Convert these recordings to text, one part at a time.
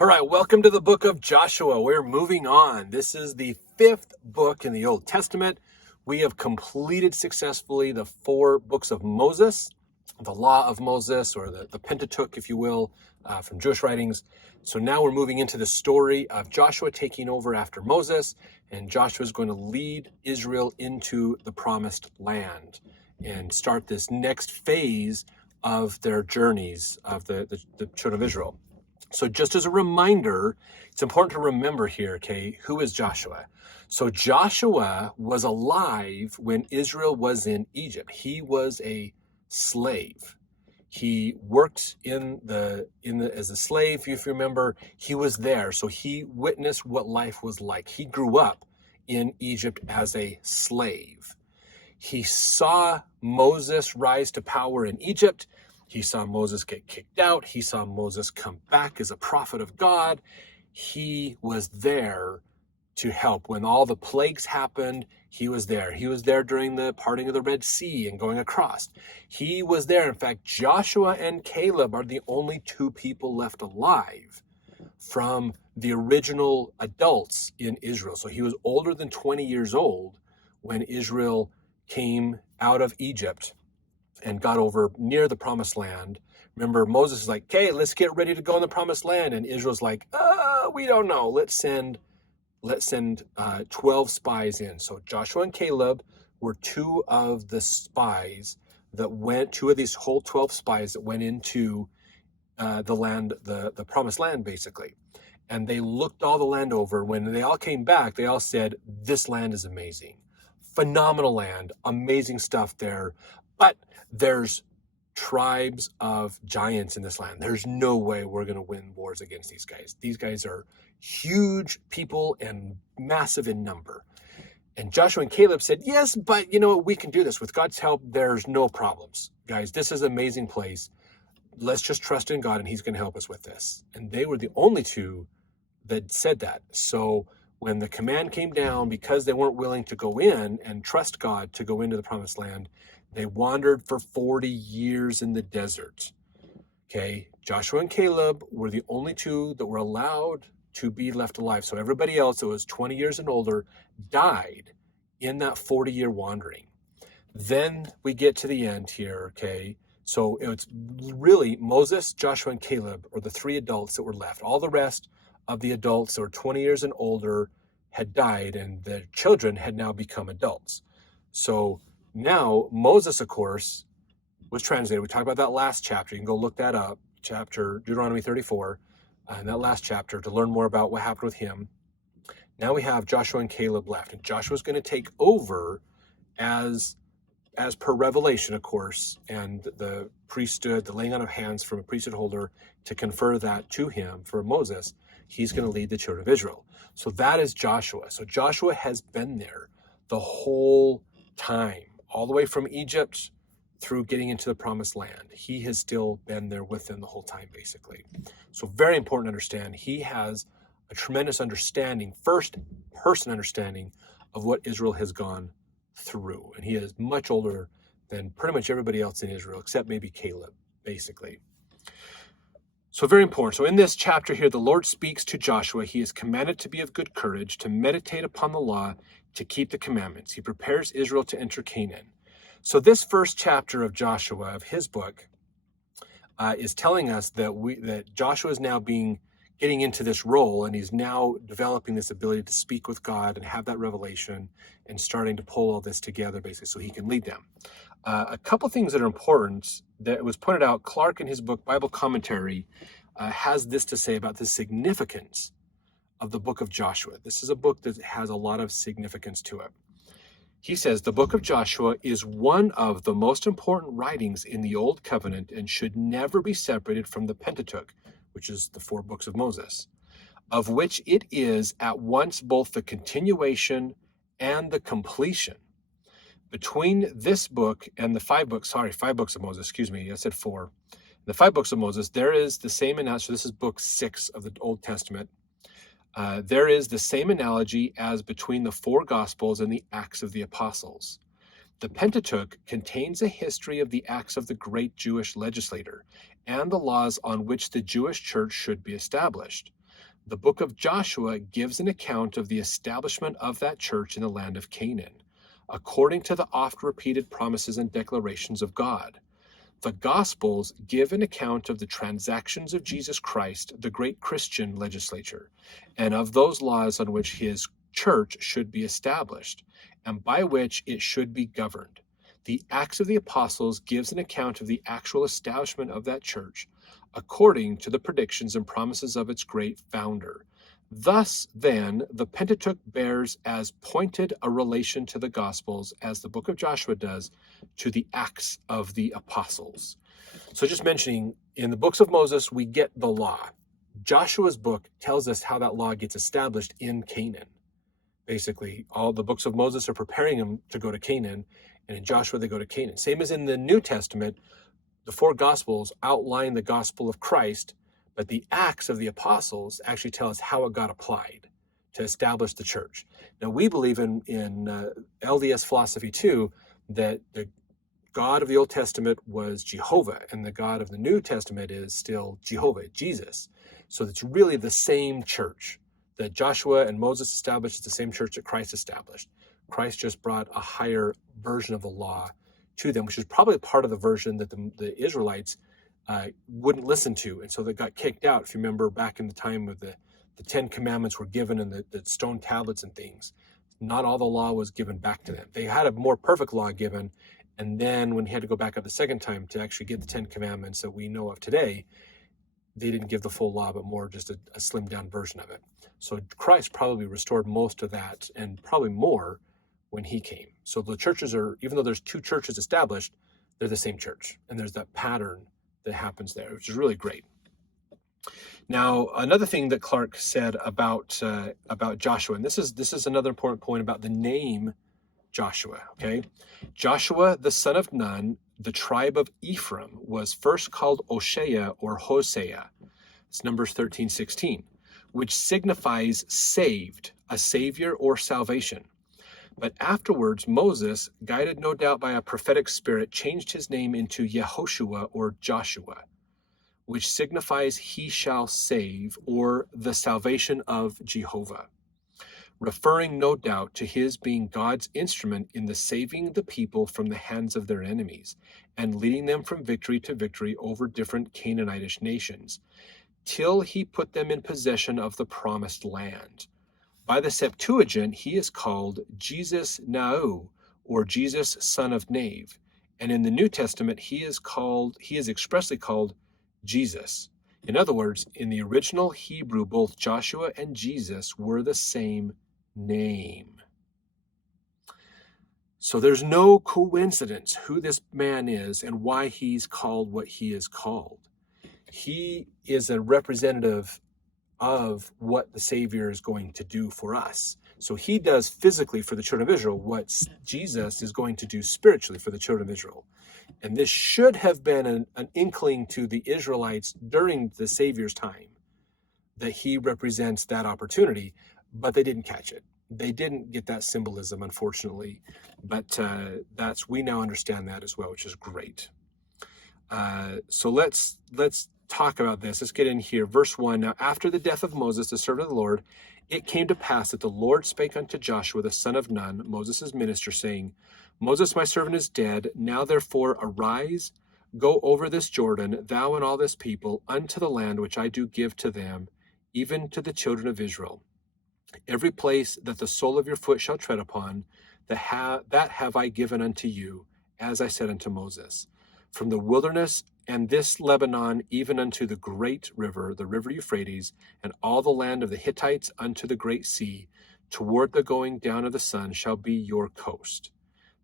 All right, welcome to the book of Joshua. We're moving on. This is the fifth book in the Old Testament. We have completed successfully the 4 books of Moses, the Law of Moses, or the Pentateuch, if you will, from Jewish writings. So now we're moving into the story of Joshua taking over after Moses, and Joshua is going to lead Israel into the promised land and start this next phase of their journeys of the children of Israel. So just as a reminder, it's important to remember here, okay, who is Joshua? So Joshua was alive when Israel was in Egypt. He was a slave. He worked as a slave, if you remember. He was there, so he witnessed what life was like. He grew up in Egypt as a slave. He saw Moses rise to power in Egypt. He saw Moses get kicked out. He saw Moses come back as a prophet of God. He was there to help. When all the plagues happened, he was there. He was there during the parting of the Red Sea and going across. He was there. In fact, Joshua and Caleb are the only 2 people left alive from the original adults in Israel. So he was older than 20 years old when Israel came out of Egypt and got over near the promised land. Remember, Moses is like, okay, let's get ready to go in the promised land. And Israel's like, we don't know. Let's send 12 spies in. So Joshua and Caleb were 2 of the spies that went, 2 of these whole 12 spies that went into the land, the promised land, basically. And they looked all the land over. When they all came back, they all said, this land is amazing. Phenomenal land, amazing stuff there. But there's tribes of giants in this land. There's no way we're going to win wars against these guys. These guys are huge people and massive in number. And Joshua and Caleb said, yes, but we can do this. With God's help, there's no problems. Guys, this is an amazing place. Let's just trust in God and he's going to help us with this. And they were the only 2 that said that. So when the command came down, because they weren't willing to go in and trust God to go into the promised land, they wandered for 40 years in the desert. Okay, Joshua and Caleb were the only 2 that were allowed to be left alive. So everybody else that was 20 years and older died in that 40-year wandering. Then we get to the end here, okay? So it's really Moses, Joshua, and Caleb are the 3 adults that were left. All the rest of the adults that were 20 years and older had died, and their children had now become adults. So now Moses, of course, was translated. We talked about that last chapter. You can go look that up, chapter Deuteronomy 34, and that last chapter to learn more about what happened with him. Now we have Joshua and Caleb left, and Joshua's going to take over as per revelation, of course, and the priesthood, the laying on of hands from a priesthood holder to confer that to him for Moses. He's going to lead the children of Israel. So that is Joshua. So Joshua has been there the whole time, all the way from Egypt through getting into the promised land. He has still been there with them the whole time, basically. So very important to understand. He has a tremendous understanding, first-person understanding of what Israel has gone through. And he is much older than pretty much everybody else in Israel, except maybe Caleb, basically. So very important. So in this chapter here, the Lord speaks to Joshua. He is commanded to be of good courage, to meditate upon the law, to keep the commandments. He prepares Israel to enter Canaan. So this first chapter of Joshua, of his book, is telling us that Joshua is now getting into this role, and he's now developing this ability to speak with God and have that revelation and starting to pull all this together, basically, so he can lead them. A couple things that are important that was pointed out, Clarke in his book, Bible Commentary, has this to say about the significance of the book of Joshua. This is a book that has a lot of significance to it. He says, the book of Joshua is one of the most important writings in the Old Covenant and should never be separated from the Pentateuch, which is the 4 books of Moses, of which it is at once both the continuation and the completion. Between this book and the 5 books of Moses, excuse me, I said 4. The 5 books of Moses, there is the same analogy. So this is book 6 of the Old Testament. There is the same analogy as between the 4 Gospels and the Acts of the Apostles. The Pentateuch contains a history of the acts of the great Jewish legislator and the laws on which the Jewish church should be established. The book of Joshua gives an account of the establishment of that church in the land of Canaan, according to the oft-repeated promises and declarations of God. The Gospels give an account of the transactions of Jesus Christ, the great Christian legislator, and of those laws on which his church should be established, and by which it should be governed. The Acts of the Apostles gives an account of the actual establishment of that church, according to the predictions and promises of its great founder. Thus, then, the Pentateuch bears as pointed a relation to the Gospels as the book of Joshua does to the Acts of the Apostles. So just mentioning, in the books of Moses, we get the law. Joshua's book tells us how that law gets established in Canaan. Basically, all the books of Moses are preparing them to go to Canaan, and in Joshua they go to Canaan. Same as in the New Testament, the four Gospels outline the gospel of Christ, but the Acts of the Apostles actually tell us how it got applied to establish the church. Now, we believe in LDS philosophy too, that the God of the Old Testament was Jehovah, and the God of the New Testament is still Jehovah, Jesus. So it's really the same church that Joshua and Moses established. Is the same church that Christ established. Christ just brought a higher version of the law to them, which is probably part of the version that the Israelites wouldn't listen to, and so they got kicked out. If you remember back in the time of the Ten Commandments were given and the stone tablets and things, not all the law was given back to them. They had a more perfect law given, and then when he had to go back up the second time to actually get the Ten Commandments that we know of today, they didn't give the full law, but more just a slimmed down version of it. So Christ probably restored most of that, and probably more when he came. So the churches are, even though there's two churches established, they're the same church, and there's that pattern that happens there, which is really great. Now, another thing that Clarke said about Joshua, and this is another important point about the name Joshua. Okay, Joshua, the son of Nun, the tribe of Ephraim, was first called Oshea or Hosea. It's Numbers 13:16, which signifies saved, a savior or salvation. But afterwards, Moses, guided no doubt by a prophetic spirit, changed his name into Yehoshua or Joshua, which signifies he shall save, or the salvation of Jehovah, referring no doubt to his being God's instrument in the saving the people from the hands of their enemies and leading them from victory to victory over different Canaanitish nations, till he put them in possession of the promised land. By the Septuagint, he is called Jesus Nau, or Jesus, son of Nave. And in the New Testament, he is expressly called Jesus. In other words, in the original Hebrew, both Joshua and Jesus were the same name. So there's no coincidence who this man is and why he's called what he is called. He is a representative of what the Savior is going to do for us. So he does physically for the children of Israel what Jesus is going to do spiritually for the children of Israel. And this should have been an inkling to the Israelites during the Savior's time, that he represents that opportunity, but they didn't catch it. They didn't get that symbolism, unfortunately. But we now understand that as well, which is great. So let's talk about this. Let's get in here. Verse 1, now after the death of Moses, the servant of the Lord, it came to pass that the Lord spake unto Joshua, the son of Nun, Moses' minister, saying, Moses, my servant, is dead. Now therefore arise, go over this Jordan, thou and all this people, unto the land which I do give to them, even to the children of Israel. Every place that the sole of your foot shall tread upon, that have I given unto you, as I said unto Moses. From the wilderness and this Lebanon, even unto the great river, the river Euphrates, and all the land of the Hittites unto the great sea, toward the going down of the sun shall be your coast.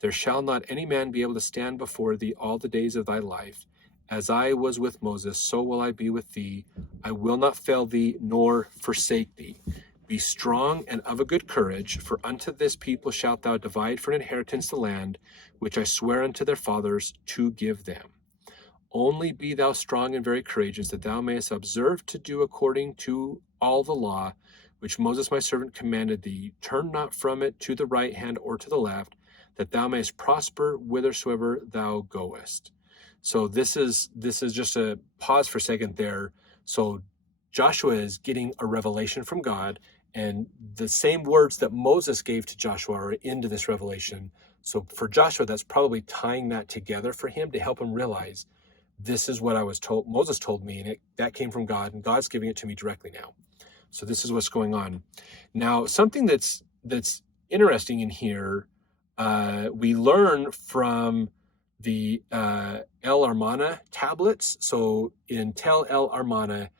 There shall not any man be able to stand before thee all the days of thy life. As I was with Moses, so will I be with thee. I will not fail thee, nor forsake thee. Be strong and of a good courage, for unto this people shalt thou divide for an inheritance the land, which I swear unto their fathers to give them. Only be thou strong and very courageous, that thou mayest observe to do according to all the law, which Moses my servant commanded thee. Turn not from it to the right hand or to the left, that thou mayest prosper whithersoever thou goest. So this is just a pause for a second there. So Joshua is getting a revelation from God, and the same words that Moses gave to Joshua are into this revelation. So for Joshua, that's probably tying that together for him to help him realize, this is what I was told, Moses told me, and that came from God, and God's giving it to me directly now. So this is what's going on. Now, something that's interesting in here, we learn from the El Armana tablets. So in Tel El Armana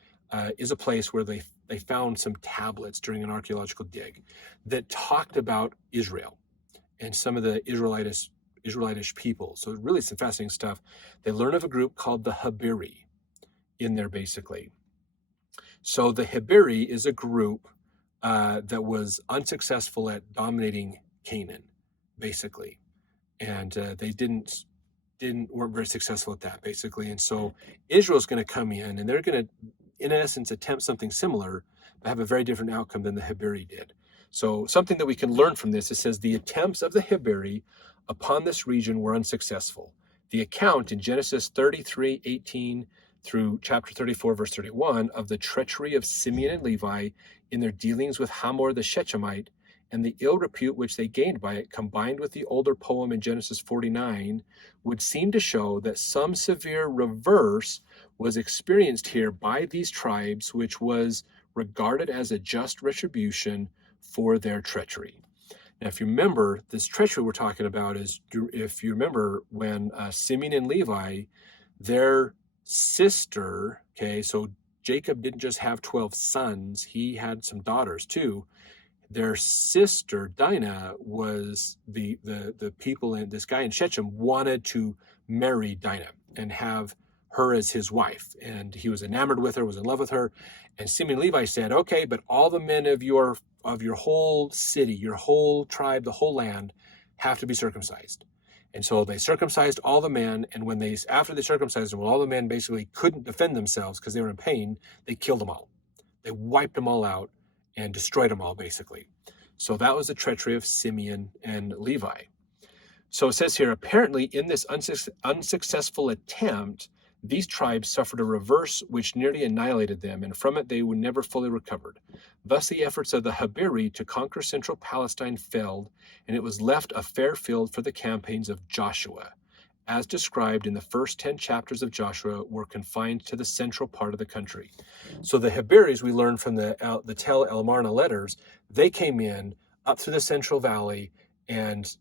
is a place where they found some tablets during an archaeological dig that talked about Israel and some of the Israelitish people. So really some fascinating stuff. They learn of a group called the Habiri in there, basically. So the Habiri is a group that was unsuccessful at dominating Canaan, basically, and they weren't very successful at that, basically. And so Israel's going to come in, and they're going to, in essence, attempt something similar, but have a very different outcome than the Habiri did. So something that we can learn from this, it says the attempts of the Habiri upon this region were unsuccessful. The account in Genesis 33:18 through chapter 34, verse 31, of the treachery of Simeon and Levi in their dealings with Hamor the Shechemite, and the ill repute which they gained by it, combined with the older poem in Genesis 49, would seem to show that some severe reverse was experienced here by these tribes, which was regarded as a just retribution for their treachery. Now, if you remember, this treachery we're talking about is, if you remember, when Simeon and Levi, their sister, okay, so Jacob didn't just have 12 sons, he had some daughters too. Their sister Dinah was the people, in this guy in Shechem wanted to marry Dinah and have her as his wife, and he was enamored with her, was in love with her. And Simeon and Levi said, okay, but all the men of your whole city, your whole tribe, the whole land have to be circumcised. And so they circumcised all the men, and after they circumcised them, all the men basically couldn't defend themselves because they were in pain, they killed them all. They wiped them all out and destroyed them all, basically. So that was the treachery of Simeon and Levi. So it says here, apparently in this unsuccessful attempt, these tribes suffered a reverse which nearly annihilated them, and from it they were never fully recovered. Thus the efforts of the Habiri to conquer central Palestine failed, and it was left a fair field for the campaigns of Joshua, as described in the first 10 chapters of Joshua, were confined to the central part of the country. So the Habiris, we learned from the Tel El Marna letters, they came in up through the Central Valley, and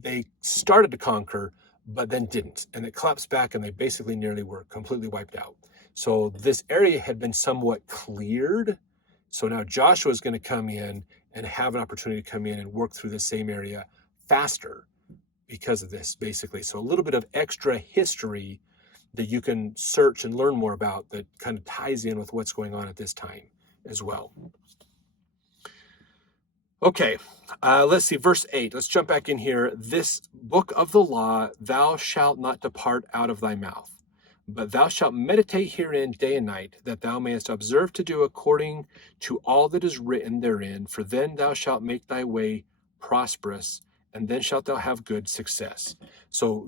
they started to conquer, but then didn't. And it collapsed back, and they basically nearly were completely wiped out. So this area had been somewhat cleared. So now Joshua is going to come in and have an opportunity to come in and work through the same area faster because of this, basically. So a little bit of extra history that you can search and learn more about that kind of ties in with what's going on at this time as well. Okay, let's see, verse 8. Let's jump back in here. This book of the law, thou shalt not depart out of thy mouth, but thou shalt meditate herein day and night, that thou mayest observe to do according to all that is written therein, for then thou shalt make thy way prosperous, and then shalt thou have good success. So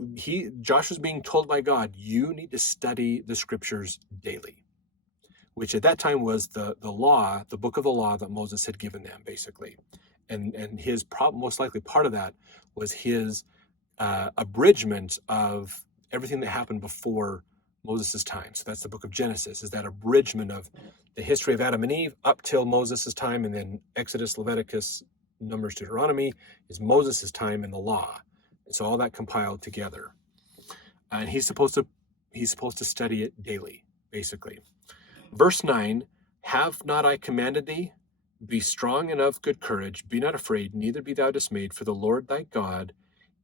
Joshua's being told by God, you need to study the scriptures daily, which at that time was the law, the book of the law that Moses had given them, basically. And his most likely part of that was his abridgment of everything that happened before Moses' time. So that's the book of Genesis, is that abridgment of the history of Adam and Eve up till Moses' time, and then Exodus, Leviticus, Numbers, Deuteronomy is Moses' time in the law. And so all that compiled together. And he's supposed to study it daily, basically. Verse 9, have not I commanded thee? Be strong and of good courage, be not afraid, neither be thou dismayed, for the Lord thy God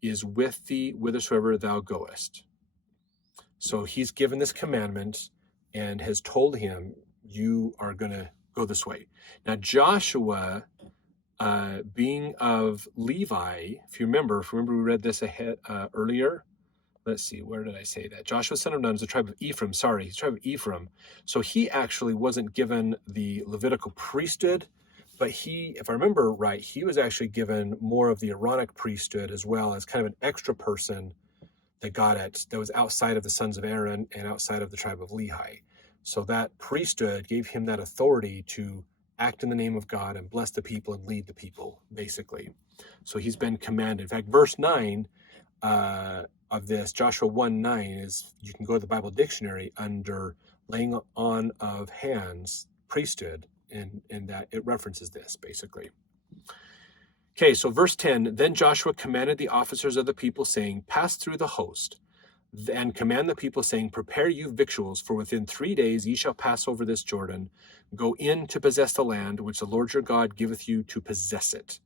is with thee whithersoever thou goest. So he's given this commandment and has told him, you are going to go this way. Now Joshua, being of Levi, if you remember we read this earlier. Let's see, where did I say that? Joshua, son of Nun, is the tribe of Ephraim. Sorry, he's the tribe of Ephraim. So he actually wasn't given the Levitical priesthood, but if I remember right, he was actually given more of the Aaronic priesthood as well, as kind of an extra person that was outside of the sons of Aaron and outside of the tribe of Lehi. So that priesthood gave him that authority to act in the name of God and bless the people and lead the people, basically. So he's been commanded. In fact, verse 9 of this, Joshua 1:9, is, you can go to the Bible dictionary under laying on of hands, priesthood, and that it references this, basically. Okay, so verse 10, then Joshua commanded the officers of the people, saying, pass through the host, and command the people, saying, prepare you victuals, for within 3 days ye shall pass over this Jordan, go in to possess the land which the Lord your God giveth you to possess it.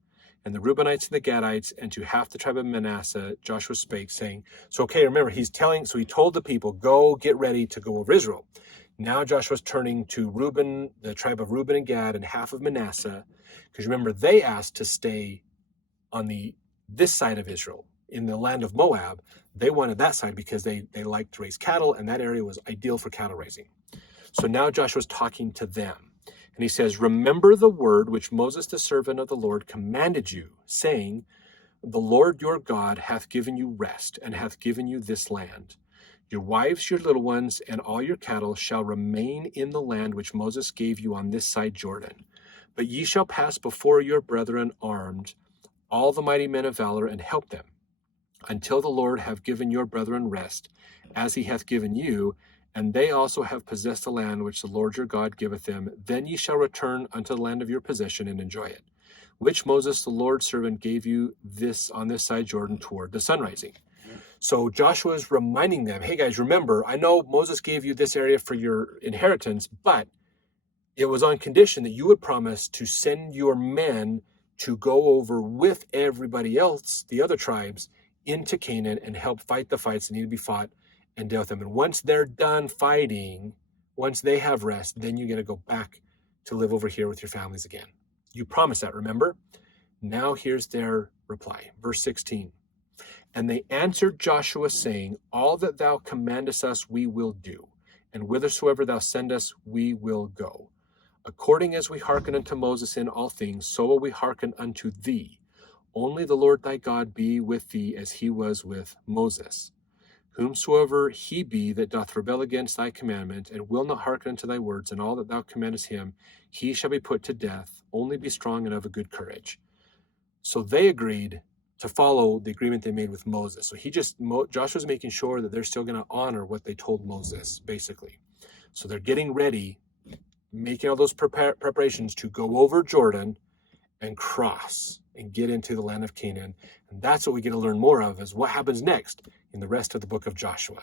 And the Reubenites and the Gadites, and to half the tribe of Manasseh, Joshua spake, saying, so okay, remember, he told the people, go get ready to go over Israel. Now Joshua's turning to Reuben, the tribe of Reuben and Gad, and half of Manasseh, because remember, they asked to stay on this side of Israel, in the land of Moab. They wanted that side because they liked to raise cattle, and that area was ideal for cattle raising. So now Joshua's talking to them. And he says, remember the word which Moses, the servant of the Lord, commanded you, saying, the Lord your God hath given you rest, and hath given you this land. Your wives, your little ones, and all your cattle shall remain in the land which Moses gave you on this side Jordan. But ye shall pass before your brethren armed, all the mighty men of valor, and help them, until the Lord have given your brethren rest, as he hath given you, and they also have possessed the land which the Lord your God giveth them. Then ye shall return unto the land of your possession and enjoy it, which Moses the Lord's servant gave you on this side Jordan toward the sunrising. So Joshua is reminding them, hey guys, remember, I know Moses gave you this area for your inheritance, but it was on condition that you would promise to send your men to go over with everybody else, the other tribes, into Canaan and help fight the fights that need to be fought and deal with them. And once they're done fighting, once they have rest, then you're going to go back to live over here with your families again. You promised that, remember? Now here's their reply. Verse 16. And they answered Joshua, saying, all that thou commandest us we will do, and whithersoever thou send us we will go. According as we hearken unto Moses in all things, so will we hearken unto thee. Only the Lord thy God be with thee as he was with Moses. Whomsoever he be that doth rebel against thy commandment, and will not hearken unto thy words, and all that thou commandest him, he shall be put to death. Only be strong and of a good courage. So they agreed to follow the agreement they made with Moses. So Joshua's making sure that they're still going to honor what they told Moses, basically. So they're getting ready, making all those preparations to go over Jordan and cross and get into the land of Canaan. And that's what we get to learn more of, is what happens next in the rest of the book of Joshua.